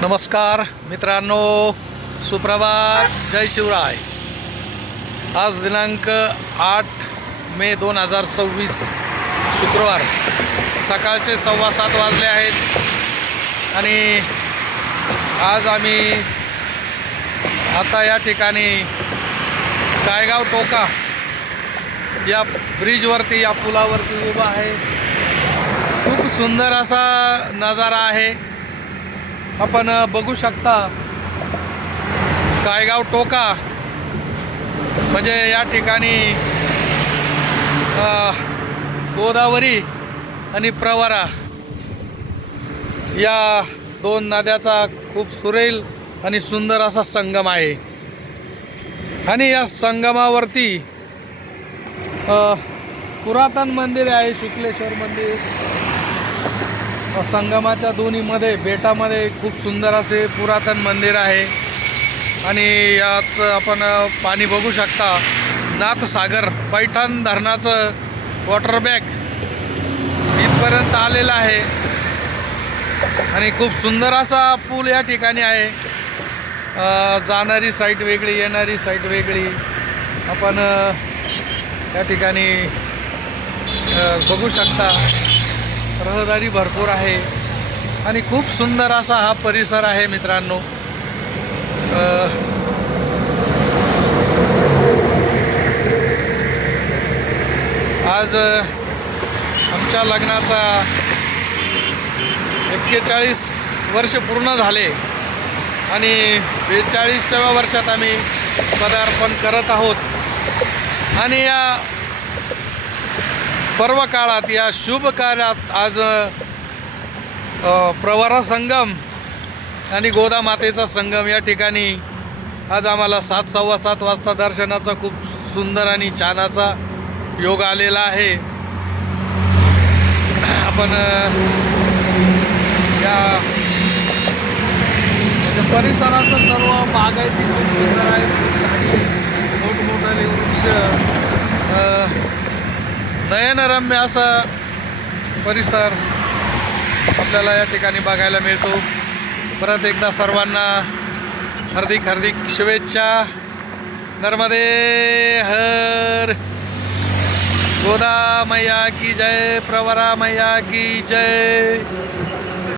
नमस्कार मित्रांनो, सुप्रभात, जय शिवराय। आज दिनांक 8 मे 2026 शुक्रवार सकाळचे 7:15 वाजले आहेत आणि आज आम्ही आता या ठिकाणी गायगाव टोका या ब्रिजवरती, या पुलावरती उभा आहे। खूप सुंदर असा नजारा आहे, आपण बघू शकता। गायगाव टोका म्हणजे या ठिकाणी गोदावरी आणि प्रवरा या दोन नद्याचा खूप सुरेल आणि सुंदर असा संगम आहे आणि या संगमावरती पुरातन मंदिर आहे, शुक्लेश्वर मंदिर। संगमाच्या दोन्हीमध्ये बेटामध्ये खूप सुंदर असे पुरातन मंदिर आहे आणि याच आपण पाणी बघू शकता। नाथसागर पैठण धरणाचं वॉटर बॅग इथपर्यंत आलेलं आहे आणि खूप सुंदर असा पूल या ठिकाणी आहे। जाणारी साईड वेगळी, येणारी साईड वेगळी, आपण या ठिकाणी बघू शकता। रहदारी भरपूर आहे आणि खूप सुंदर असा हा परिसर आहे मित्रांनो। आज आमच्या लग्नाचा 41 वर्ष पूर्ण झाले आणि 42व्या वर्षात आम्ही पदार्पण करत आहोत आणि या पर्व काळात, या शुभ कार्यात आज प्रवरा संगम आणि गोदा मातेचा संगम या ठिकाणी आज आम्हाला 7:15 वाजता दर्शनाचा खूप सुंदर आणि छान असा योग आलेला आहे। आपण या परिसराचं सर्व बागायती खूप सुंदर आहे आणि मोठमोठाले वृक्ष, नयनरम्य असा परिसर आपल्याला या ठिकाणी बघायला मिळतो। परत एकदा सर्वांना हार्दिक शुभेच्छा। नर्मदे हर, गोदा मैया की जय, प्रवरा मैया की जय।